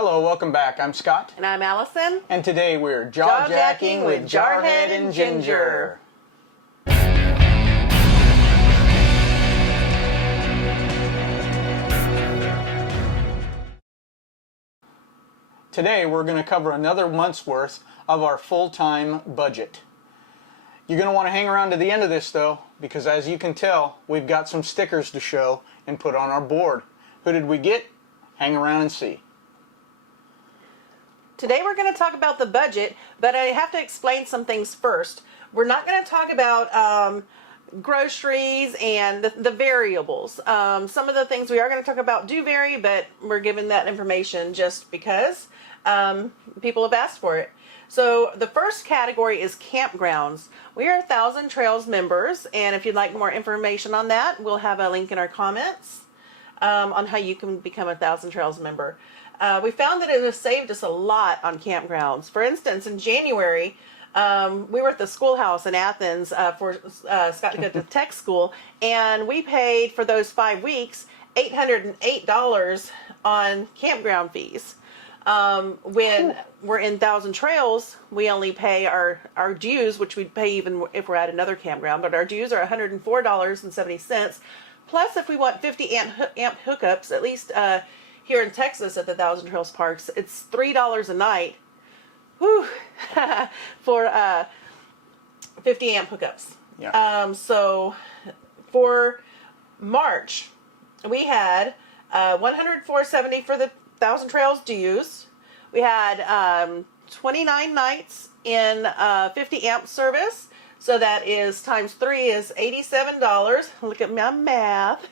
Hello, welcome back. I'm Scott. And I'm Allison. And today we're jaw-jacking with Jarhead and Ginger. Today we're going to cover another month's worth of our full-time budget. You're going to want to hang around to the end of this though, because as you can tell, we've got some stickers to show and put on our board. Who did we get? Hang around and see. Today we're going to talk about the budget, but I have to explain some things first. We're not going to talk about groceries and the variables. Some of the things we are going to talk about do vary, but we're giving that information just because people have asked for it. So the first category is campgrounds. We are 1,000 Trails members, and if you'd like more information on that, we'll have a link in our comments on how you can become a 1,000 Trails member. We found that it has saved us a lot on campgrounds. For instance, in January, we were at the schoolhouse in Athens for Scott to go to tech school, and we paid for those 5 weeks $808 on campground fees. When we're in 1,000 Trails, we only pay our dues, which we'd pay even if we're at another campground, but our dues are $104.70. Plus, if we want 50 amp hookups, at least here in Texas at the 1,000 Trails parks, it's $3 a night for 50 amp hookups. Yeah. So for March, we had $104.70 for the 1,000 Trails dues. We had 29 nights in 50 amp service. So that is times 3 is $87. Look at my math.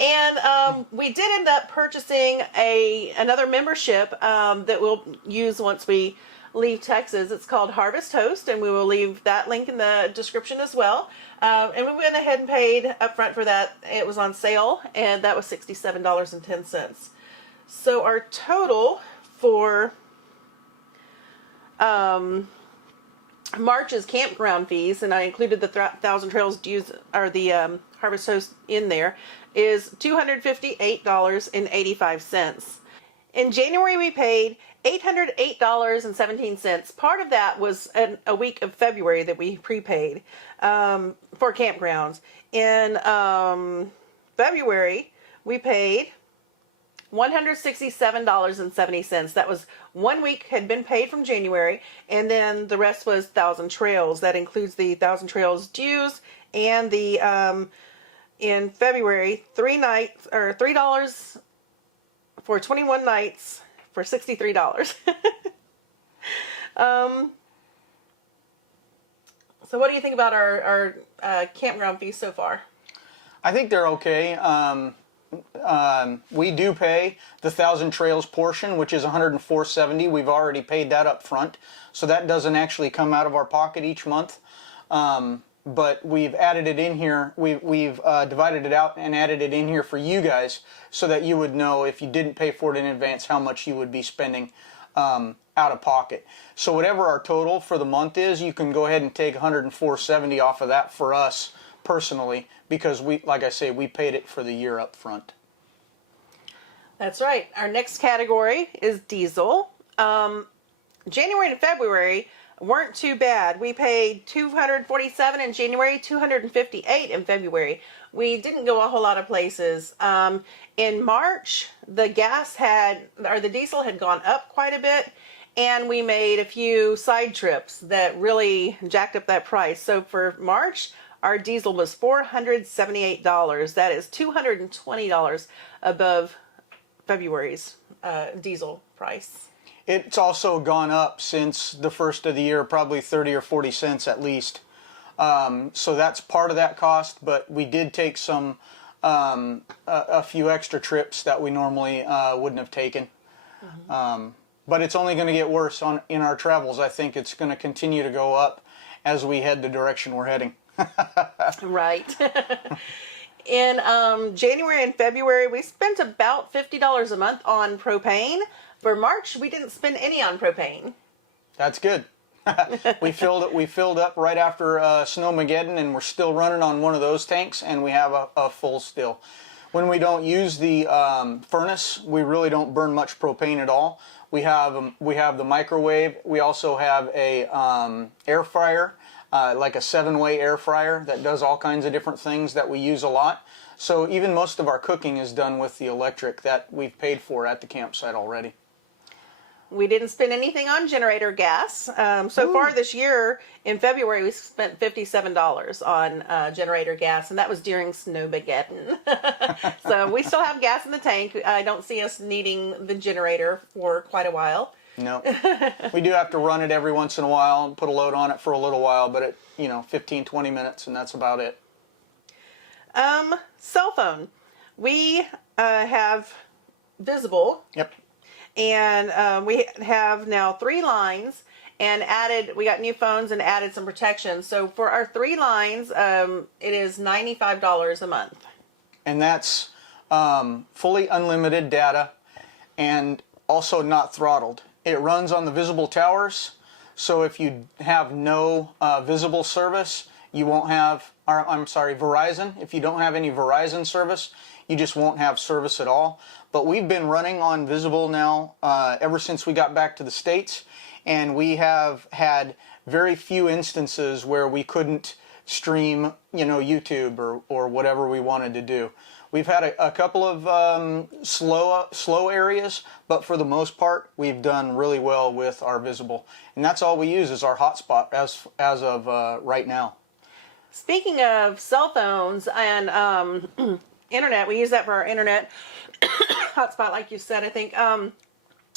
And we did end up purchasing another membership that we'll use once we leave Texas. It's called Harvest Host, and we will leave that link in the description as well. And we went ahead and paid upfront for that. It was on sale, and that was $67.10. So our total for March's campground fees, and I included the 1,000 Trails dues or the Harvest Host in there, is $258.85. In January, we paid $808.17. Part of that was a week of February that we prepaid for campgrounds. In February, we paid $167.70. That was 1 week had been paid from January, and then the rest was 1,000 Trails. That includes the 1,000 Trails dues and the in February $3 for 21 nights for $63. So what do you think about our campground fees so far? I think they're okay. We do pay the 1,000 Trails portion, which is $104.70. We've already paid that up front, so that doesn't actually come out of our pocket each month. But we've added it in here. We've divided it out and added it in here for you guys, so that you would know if you didn't pay for it in advance how much you would be spending out of pocket. So whatever our total for the month is, you can go ahead and take $104.70 off of that for us personally, because we, like I say, we paid it for the year up front. That's right. Our next category is diesel. January and February weren't too bad. We paid $247 in January, $258 in February. We didn't go a whole lot of places. In March, the diesel had gone up quite a bit, and we made a few side trips that really jacked up that price. So for March, our diesel was $478. That is $220 above February's diesel price. It's also gone up since the first of the year, probably 30 or 40 cents at least. So that's part of that cost, but we did take some a few extra trips that we normally wouldn't have taken. Mm-hmm. But it's only going to get worse in our travels. I think it's going to continue to go up as we head the direction we're heading. Right. In January and February, we spent about $50 a month on propane. For March, we didn't spend any on propane. That's good. We filled up right after Snowmageddon, and we're still running on one of those tanks, and we have a full still. When we don't use the furnace, we really don't burn much propane at all. We have the microwave. We also have a air fryer, like a 7-way air fryer that does all kinds of different things that we use a lot. So even most of our cooking is done with the electric that we've paid for at the campsite already. We didn't spend anything on generator gas. So far this year, in February, we spent $57 on generator gas, and that was during Snowmageddon. So we still have gas in the tank. I don't see us needing the generator for quite a while. No. We do have to run it every once in a while and put a load on it for a little while, but 15, 20 minutes, and that's about it. Cell phone. We have Visible. Yep. And we have now 3 lines and we got new phones and added some protection. So for our 3 lines, it is $95 a month. And that's fully unlimited data and also not throttled. It runs on the Visible towers, so if you have no Visible service, you won't have, Verizon. If you don't have any Verizon service, you just won't have service at all. But we've been running on Visible now ever since we got back to the States, and we have had very few instances where we couldn't stream, YouTube or whatever we wanted to do. We've had a couple of slow areas, but for the most part, we've done really well with our Visible, and that's all we use is our hotspot as of right now. Speaking of cell phones and internet, we use that for our internet hotspot, like you said. I think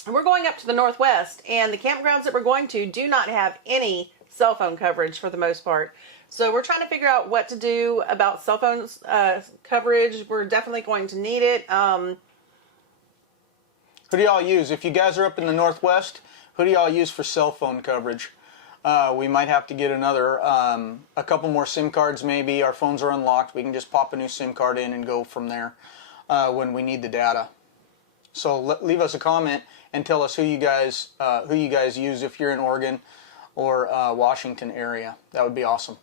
we're going up to the Northwest, and the campgrounds that we're going to do not have any cell phone coverage for the most part. So we're trying to figure out what to do about cell phones coverage. We're definitely going to need it. Who do y'all use? If you guys are up in the Northwest, who do y'all use for cell phone coverage? We might have to get a couple more SIM cards maybe. Our phones are unlocked. We can just pop a new SIM card in and go from there when we need the data. So leave us a comment and tell us who you guys use if you're in Oregon or Washington area. That would be awesome.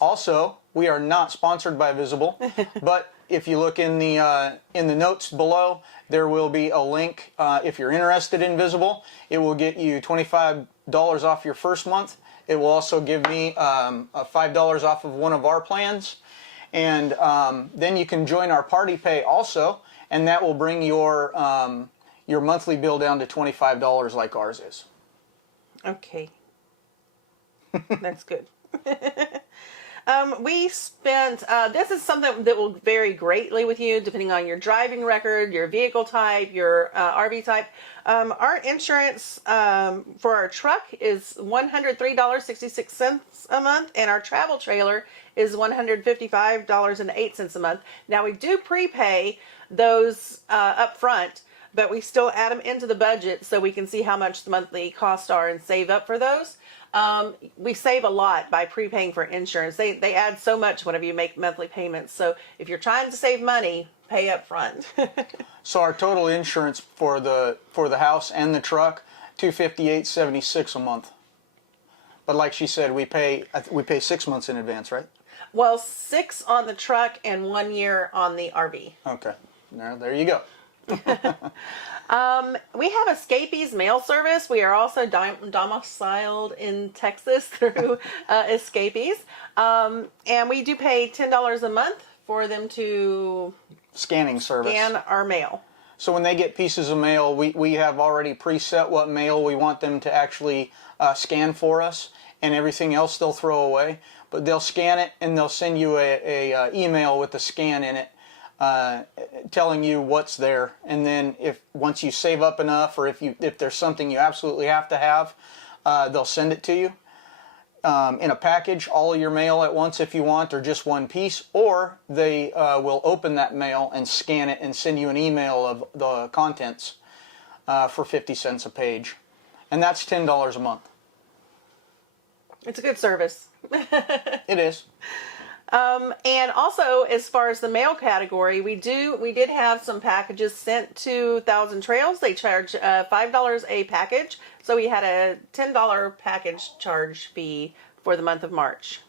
Also, we are not sponsored by Visible, but if you look in the notes below, there will be a link. If you're interested in Visible, it will get you $25 off your first month. It will also give me $5 off of one of our plans, and then you can join our party pay also, and that will bring your monthly bill down to $25 like ours is. Okay, that's good. We spent, this is something that will vary greatly with you depending on your driving record, your vehicle type, your RV type. Our insurance for our truck is $103.66 a month, and our travel trailer is $155.08 a month. Now, we do prepay those up front, but we still add them into the budget so we can see how much the monthly costs are and save up for those. We save a lot by prepaying for insurance. They add so much whenever you make monthly payments. So if you're trying to save money, pay up front. So our total insurance for the house and the truck, $258.76 a month. But like she said, we pay 6 months in advance, right? Well, 6 on the truck and 1 year on the RV. Okay, there you go. We have Escapees mail service. We are also domiciled in Texas through Escapees. And we do pay $10 a month for them to Scanning service. Scan our mail. So when they get pieces of mail, we have already preset what mail we want them to actually scan for us, and everything else they'll throw away. But they'll scan it and they'll send you a email with the scan in it, telling you what's there. And then once you save up enough, or if there's something you absolutely have to have, they'll send it to you in a package, all of your mail at once if you want, or just one piece, or they will open that mail and scan it and send you an email of the contents for 50 cents a page. And that's $10 a month. It's a good service. It is. And also, as far as the mail category, we did have some packages sent to Thousand Trails. They charge $5 a package, so we had a $10 package charge fee for the month of March.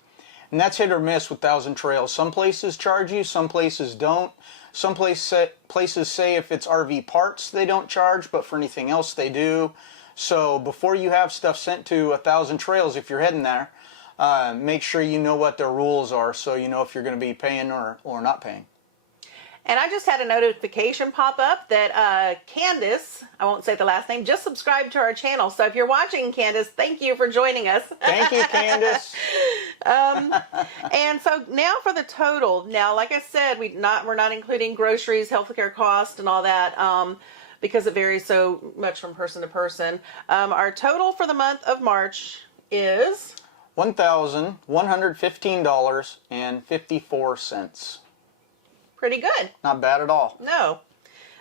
And that's hit or miss with Thousand Trails. Some places charge you, some places don't. Some places say if it's RV parts they don't charge, but for anything else they do. So before you have stuff sent to 1,000 Trails, if you're heading there, make sure you know what their rules are so you know if you're going to be paying or not paying. And I just had a notification pop up that Candace, I won't say the last name, just subscribed to our channel. So if you're watching, Candace, thank you for joining us. Thank you, Candace. And so now for the total. Now, like I said, we're not including groceries, healthcare costs, and all that because it varies so much from person to person. Our total for the month of March is $1,115.54. pretty good. Not bad at all. No.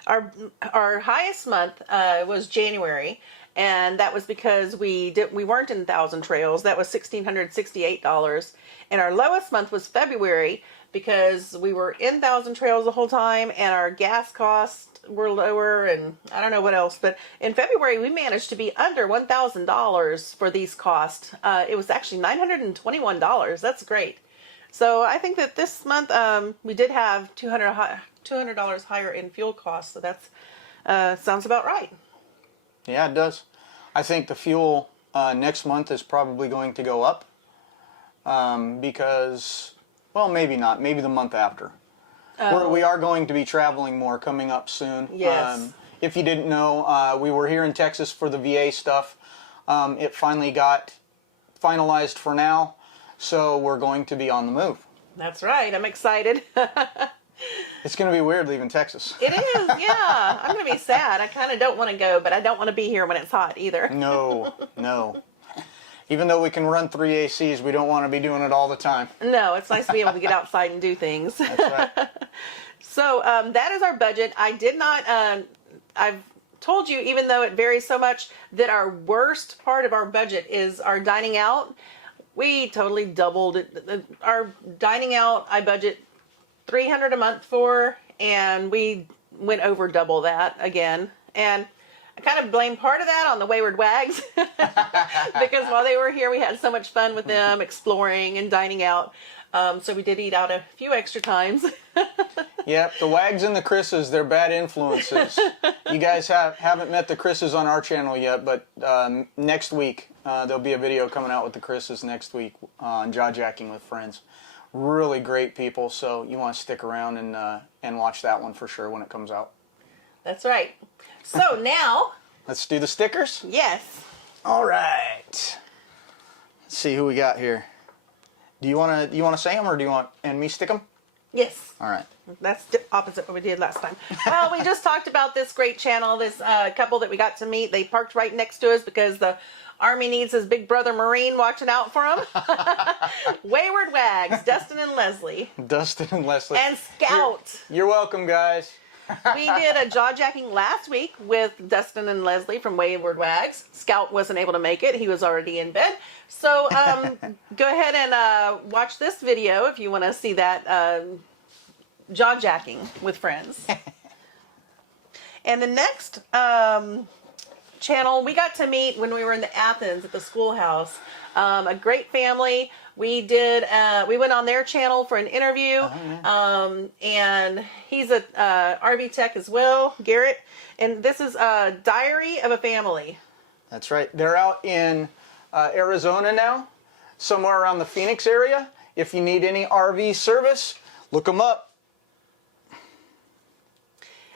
Our highest month was January, and that was because we weren't in Thousand Trails. That was $1,668. And our lowest month was February because we were in Thousand Trails the whole time, and our gas costs were lower, and I don't know what else. But in February, we managed to be under $1,000 for these costs. It was actually $921. That's great. So I think that this month we did have $200 higher in fuel costs. So that's sounds about right. Yeah, it does. I think the fuel next month is probably going to go up because, well, maybe not. Maybe the month after. We are going to be traveling more coming up soon. Yes. If you didn't know, we were here in Texas for the VA stuff. It finally got finalized for now. So we're going to be on the move. That's right. I'm excited. It's going to be weird leaving Texas. It is, yeah. I'm going to be sad. I kind of don't want to go, but I don't want to be here when it's hot either. No. Even though we can run 3 ACs, we don't want to be doing it all the time. No, it's nice to be able to get outside and do things. That's right. So that is our budget. I did not, I've told you, even though it varies so much, that our worst part of our budget is our dining out. We totally doubled it. Our dining out, I budget $300 a month for, and we went over double that again. And I kind of blame part of that on the Wayward Wags because while they were here, we had so much fun with them exploring and dining out. So we did eat out a few extra times. Yep, the Wags and the Chris's, they're bad influences. You guys haven't met the Chris's on our channel yet, but next week there'll be a video coming out with the Chris's next week on Jaw Jacking with Friends. Really great people, so you want to stick around and watch that one for sure when it comes out. That's right. So now, let's do the stickers. Yes. All right. Let's see who we got here. Do you want to say them, or do you want me stick them? Yes. All right. That's opposite what we did last time. Well, we just talked about this great channel, this couple that we got to meet. They parked right next to us because the Army needs his big brother Marine watching out for him. Wayward Wags, Dustin and Leslie. Dustin and Leslie. And Scout. You're welcome, guys. We did a jaw jacking last week with Dustin and Leslie from Wayward Wags. Scout wasn't able to make it. He was already in bed. So go ahead and watch this video if you want to see that jaw jacking with friends. And the next channel we got to meet when we were in Athens at the schoolhouse. A great family. We did. We went on their channel for an interview, and he's a RV tech as well, Garrett. And this is a Diary of a Family. That's right. They're out in Arizona now, somewhere around the Phoenix area. If you need any RV service, look them up.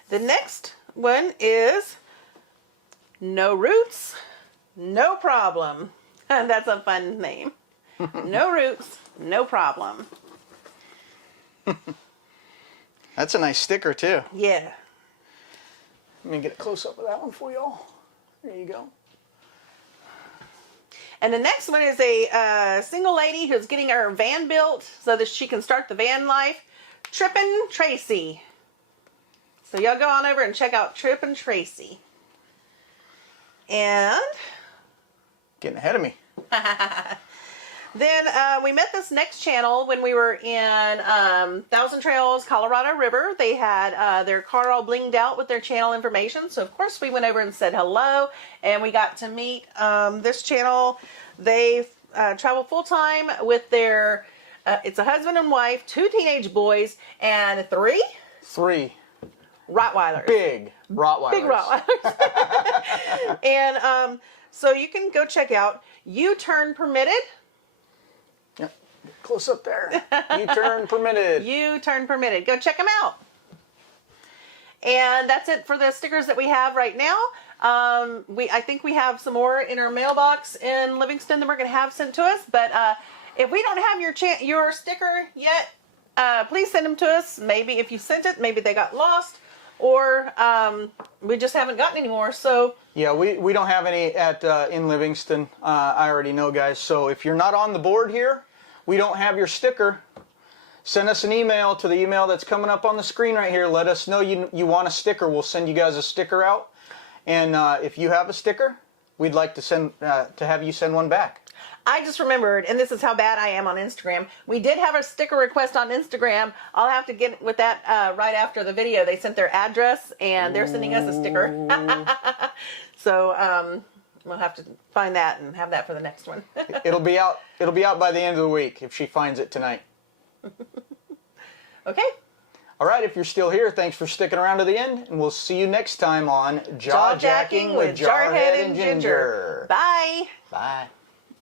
The next one is No Roots, No Problem. That's a fun name. No roots, no problem. That's a nice sticker too. Yeah. Let me get a close up of that one for y'all. There you go. And the next one is a single lady who's getting her van built so that she can start the van life. Trippin' Tracy. So y'all go on over and check out Trippin' Tracy. And getting ahead of me. Then we met this next channel when we were in Thousand Trails, Colorado River. They had their car all blinged out with their channel information. So, of course, we went over and said hello. And we got to meet this channel. They travel full-time with their It's a husband and wife, 2 teenage boys, and 3 Rottweilers. Big Rottweilers. Big Rottweilers. And so you can go check out U-Turn Permitted. Yep. Close up there. U-Turn Permitted. U-Turn Permitted. Go check them out. And that's it for the stickers that we have right now. I think we have some more in our mailbox in Livingston that we're going to have sent to us. But if we don't have your sticker yet, please send them to us. Maybe if you sent it, maybe they got lost, or we just haven't gotten any more. So yeah, we don't have any at in Livingston. I already know, guys. So if you're not on the board here, we don't have your sticker. Send us an email to the email that's coming up on the screen right here. Let us know you want a sticker. We'll send you guys a sticker out. And if you have a sticker, we'd like to have you send one back. I just remembered, and this is how bad I am on Instagram. We did have a sticker request on Instagram. I'll have to get with that right after the video. They sent their address, and they're sending us a sticker. So we'll have to find that and have that for the next one. It'll be out by the end of the week if she finds it tonight. Okay. All right, if you're still here, thanks for sticking around to the end, and we'll see you next time on Jaw Jacking with Jarhead and Ginger. Bye. Bye.